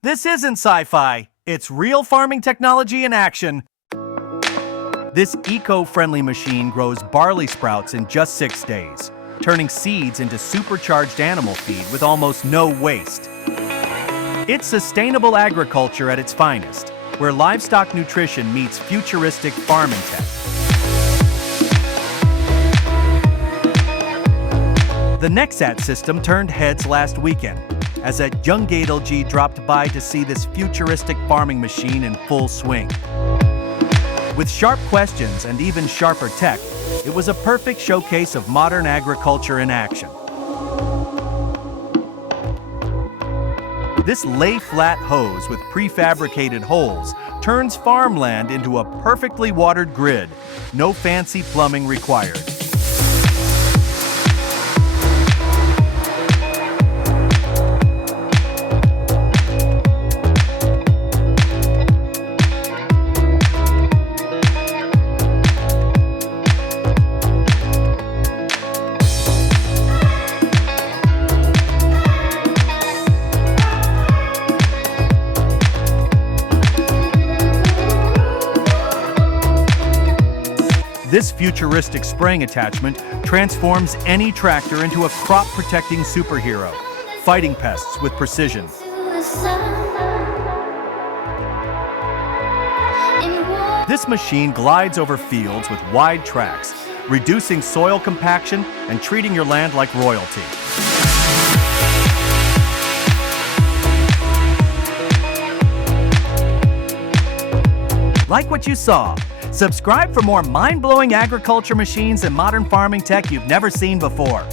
This isn't sci-fi, it's real farming technology in action. This eco-friendly machine grows barley sprouts in just 6 days, turning seeds into supercharged animal feed with almost no waste. It's sustainable agriculture at its finest, where livestock nutrition meets futuristic farming tech. The Nexat system turned heads last weekend, as a young Gadelji dropped by to see this futuristic farming machine in full swing. With sharp questions and even sharper tech, it was a perfect showcase of modern agriculture in action. This lay-flat hose with prefabricated holes turns farmland into a perfectly watered grid. No fancy plumbing required. This futuristic spraying attachment transforms any tractor into a crop-protecting superhero, fighting pests with precision. This machine glides over fields with wide tracks, reducing soil compaction and treating your land like royalty. Like what you saw? Subscribe for more mind-blowing agriculture machines and modern farming tech you've never seen before.